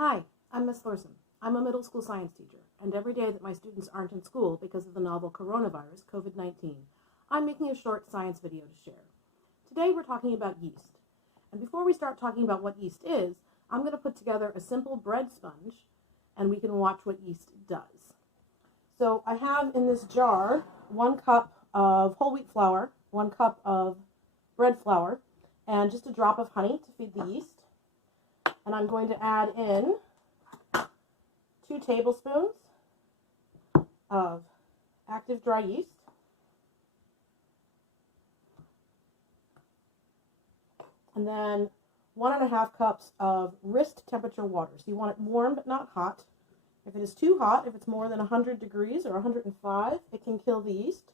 Hi, I'm Miss Thorson. I'm a middle school science teacher, and every day that my students aren't in school because of the novel coronavirus, COVID-19, I'm making a short science video to share. Today we're talking about yeast. And before we start talking about what yeast is, I'm going to put together a simple bread sponge, and we can watch what yeast does. So I have in this jar 1 cup of whole wheat flour, 1 cup of bread flour, and just a drop of honey to feed the yeast. And I'm going to add in 2 tablespoons of active dry yeast, and then 1.5 cups of wrist temperature water. So you want it warm but not hot. If it is too hot, if it's more than 100 degrees or 105, it can kill the yeast.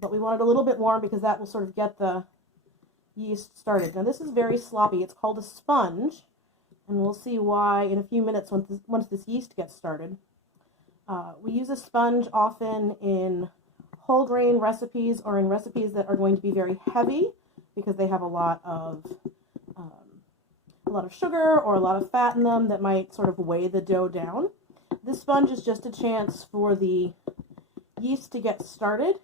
But we want it a little bit warm because that will sort of get the yeast started. Now this is very sloppy. It's called a sponge, and we'll see why in a few minutes once this yeast gets started. We use a sponge often in whole grain recipes or in recipes that are going to be very heavy because they have a lot of sugar or a lot of fat in them that might sort of weigh the dough down. This sponge is just a chance for the yeast to get started.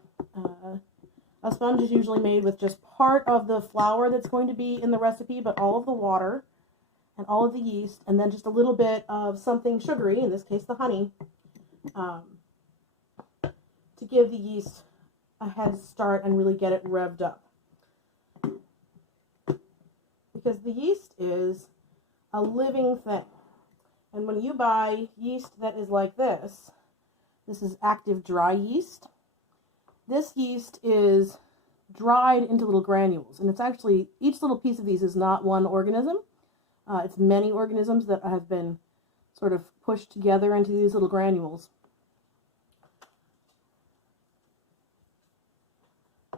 A sponge is usually made with just part of the flour that's going to be in the recipe, but all of the water and all of the yeast, and then just a little bit of something sugary, in this case the honey, to give the yeast a head start and really get it revved up. Because the yeast is a living thing. And when you buy yeast that is like this is active dry yeast. This yeast is dried into little granules, and it's actually, each little piece of these is not one organism. It's many organisms that have been sort of pushed together into these little granules.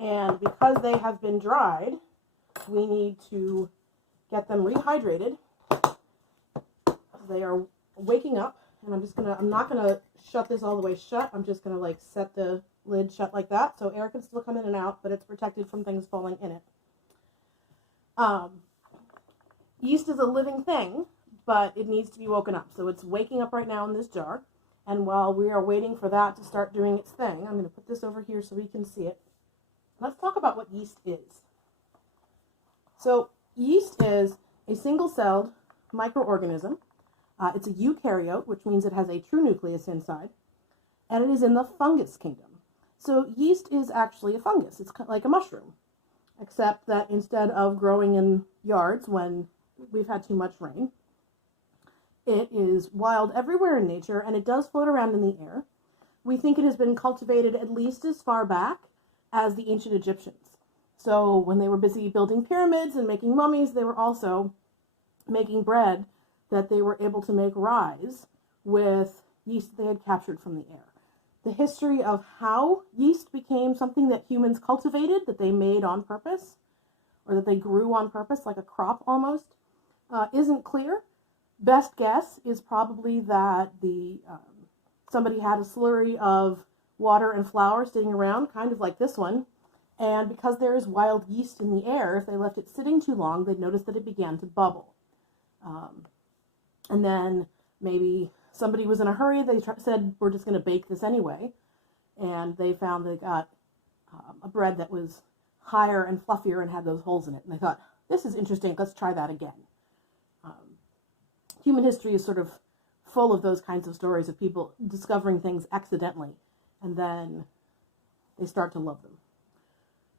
And because they have been dried, we need to get them rehydrated. They are waking up, and I'm not gonna shut this all the way shut. I'm just gonna like set the lid shut like that, so air can still come in and out, but it's protected from things falling in it. Yeast is a living thing, but it needs to be woken up. So it's waking up right now in this jar, and while we are waiting for that to start doing its thing, I'm going to put this over here so we can see it. Let's talk about what yeast is. So yeast is a single-celled microorganism. It's a eukaryote, which means it has a true nucleus inside, and it is in the fungus kingdom. So yeast is actually a fungus. It's like a mushroom, except that instead of growing in yards when we've had too much rain, it is wild everywhere in nature, and it does float around in the air. We think it has been cultivated at least as far back as the ancient Egyptians. So when they were busy building pyramids and making mummies, they were also making bread that they were able to make rise with yeast they had captured from the air. The history of how yeast became something that humans cultivated, that they made on purpose, or that they grew on purpose, like a crop almost, isn't clear. Best guess is probably that somebody had a slurry of water and flour sitting around, kind of like this one, and because there is wild yeast in the air, if they left it sitting too long, they'd notice that it began to bubble. And then maybe somebody was in a hurry, they said, we're just going to bake this anyway, and they found they got a bread that was higher and fluffier and had those holes in it, and they thought, this is interesting, let's try that again. Human history is sort of full of those kinds of stories of people discovering things accidentally, and then they start to love them.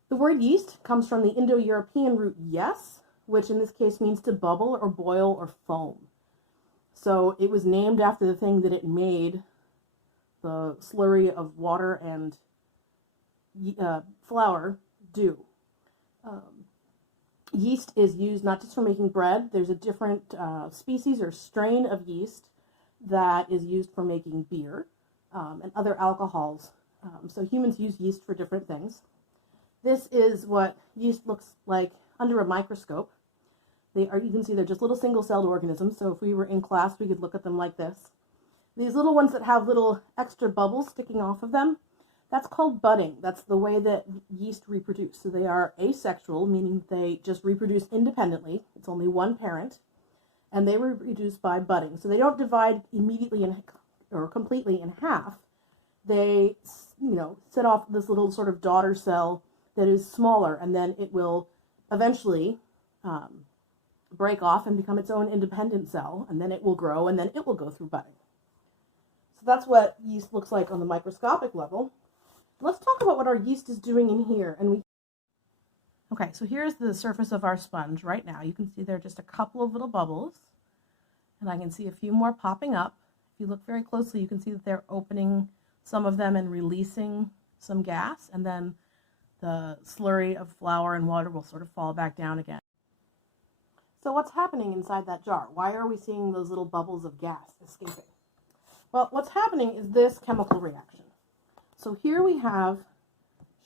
The word yeast comes from the Indo-European root yes, which in this case means to bubble or boil or foam. So it was named after the thing that it made the slurry of water and flour do. Yeast is used not just for making bread. There's a different species or strain of yeast that is used for making beer and other alcohols. So humans use yeast for different things. This is what yeast looks like under a microscope. You can see they're just little single-celled organisms, so if we were in class, we could look at them like this. These little ones that have little extra bubbles sticking off of them, that's called budding. That's the way that yeast reproduce. So they are asexual, meaning they just reproduce independently. It's only one parent. and they reproduce by budding. So they don't divide immediately or completely in half. They, set off this little sort of daughter cell that is smaller, and then it will eventually break off and become its own independent cell, and then it will grow, and then it will go through budding. So that's what yeast looks like on the microscopic level. Let's talk about what our yeast is doing in here. Okay, so here's the surface of our sponge right now. You can see there are just a couple of little bubbles, and I can see a few more popping up. If you look very closely, you can see that they're opening some of them and releasing some gas, and then the slurry of flour and water will sort of fall back down again. So what's happening inside that jar? Why are we seeing those little bubbles of gas escaping? Well, what's happening is this chemical reaction. So here we have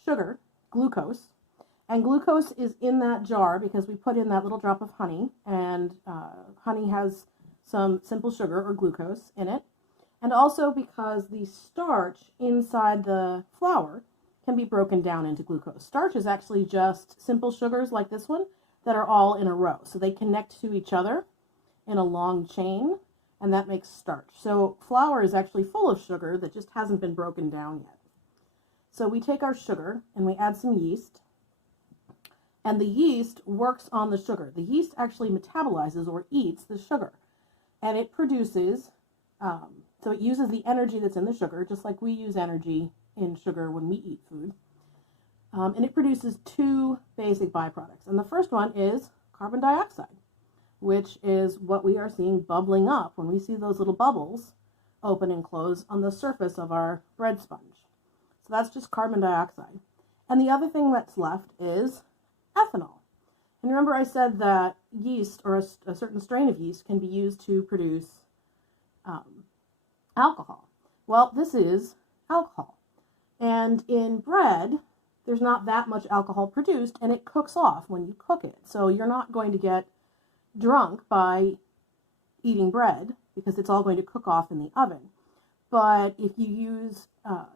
sugar, glucose, and glucose is in that jar because we put in that little drop of honey, and honey has some simple sugar or glucose in it, and also because the starch inside the flour can be broken down into glucose. Starch is actually just simple sugars like this one that are all in a row. So they connect to each other in a long chain, and that makes starch. So flour is actually full of sugar that just hasn't been broken down yet. So we take our sugar and we add some yeast, and the yeast works on the sugar. The yeast actually metabolizes or eats the sugar, and it produces, so it uses the energy that's in the sugar, just like we use energy in sugar when we eat food. And it produces two basic byproducts. And the first one is carbon dioxide, which is what we are seeing bubbling up when we see those little bubbles open and close on the surface of our bread sponge. So that's just carbon dioxide. And the other thing that's left is ethanol. And remember I said that yeast, or a certain strain of yeast, can be used to produce alcohol. Well, this is alcohol. And in bread, there's not that much alcohol produced, and it cooks off when you cook it. So you're not going to get drunk by eating bread because it's all going to cook off in the oven. But if you use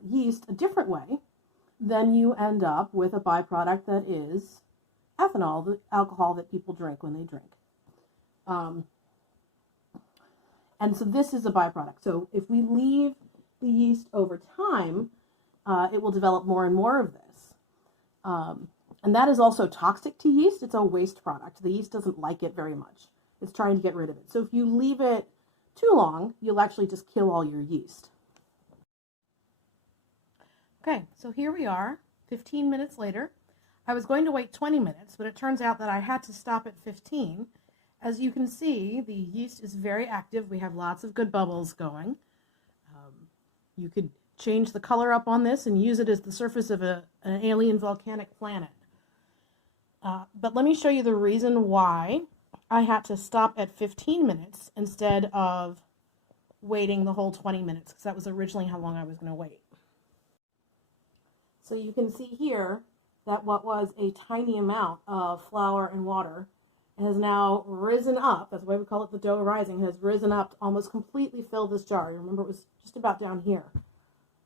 yeast a different way, then you end up with a byproduct that is ethanol, the alcohol that people drink when they drink. And so this is a byproduct. So if we leave the yeast over time, it will develop more and more of this. And that is also toxic to yeast. It's a waste product. The yeast doesn't like it very much. It's trying to get rid of it. So if you leave it too long, you'll actually just kill all your yeast. Okay, so here we are, 15 minutes later. I was going to wait 20 minutes, but it turns out that I had to stop at 15. As you can see, the yeast is very active. We have lots of good bubbles going. You could change the color up on this and use it as the surface of an alien volcanic planet. But let me show you the reason why I had to stop at 15 minutes instead of waiting the whole 20 minutes, because that was originally how long I was going to wait. So you can see here that what was a tiny amount of flour and water has now risen up. That's why we call it the dough rising. Has risen up to almost completely fill this jar. You remember it was just about down here.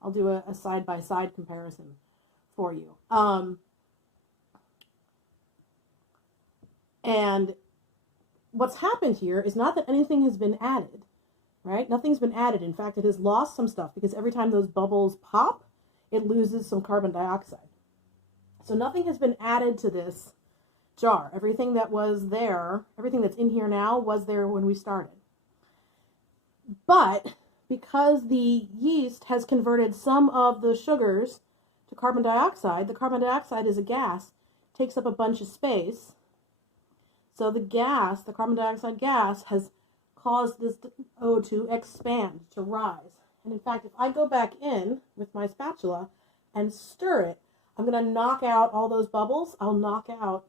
I'll do a side-by-side comparison for you. And what's happened here is not that anything has been added, right? Nothing's been added. In fact, it has lost some stuff because every time those bubbles pop, it loses some carbon dioxide. So nothing has been added to this jar. Everything that was there, everything that's in here now was there when we started. But because the yeast has converted some of the sugars to carbon dioxide, the carbon dioxide is a gas, takes up a bunch of space. So the gas, the carbon dioxide gas, has caused this dough to expand, to rise. And in fact, if I go back in with my spatula and stir it, I'm going to knock out all those bubbles. I'll knock out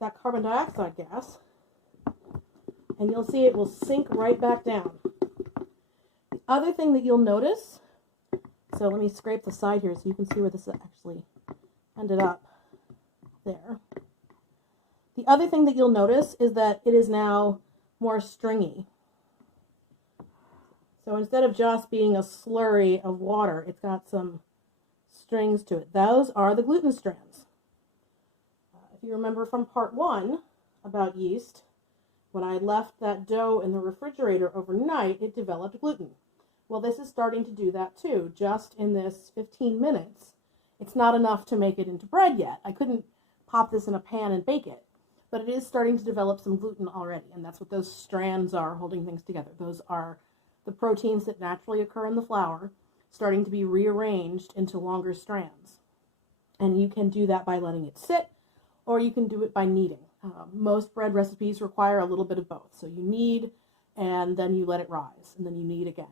that carbon dioxide gas, and you'll see it will sink right back down. The other thing that you'll notice, so let me scrape the side here so you can see where this actually ended up there. The other thing that you'll notice is that it is now more stringy. So instead of just being a slurry of water, it's got some strings to it. Those are the gluten strands. If you remember from part 1 about yeast, When I left that dough in the refrigerator overnight, it developed gluten. Well, this is starting to do that too, just in this 15 minutes. It's not enough to make it into bread yet. I couldn't pop this in a pan and bake it, but it is starting to develop some gluten already, and that's what those strands are holding things together. Those are the proteins that naturally occur in the flour starting to be rearranged into longer strands. And you can do that by letting it sit, or you can do it by kneading. Most bread recipes require a little bit of both. So you knead, and then you let it rise, and then you knead again.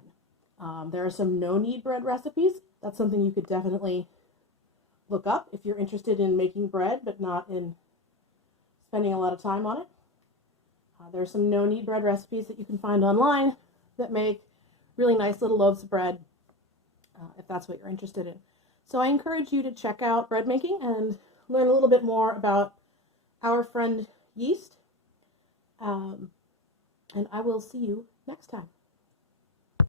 There are some no-knead bread recipes. That's something you could definitely look up if you're interested in making bread, but not in spending a lot of time on it. There are some no-knead bread recipes that you can find online that make really nice little loaves of bread, if that's what you're interested in. So I encourage you to check out bread making and learn a little bit more about our friend yeast. And I will see you next time.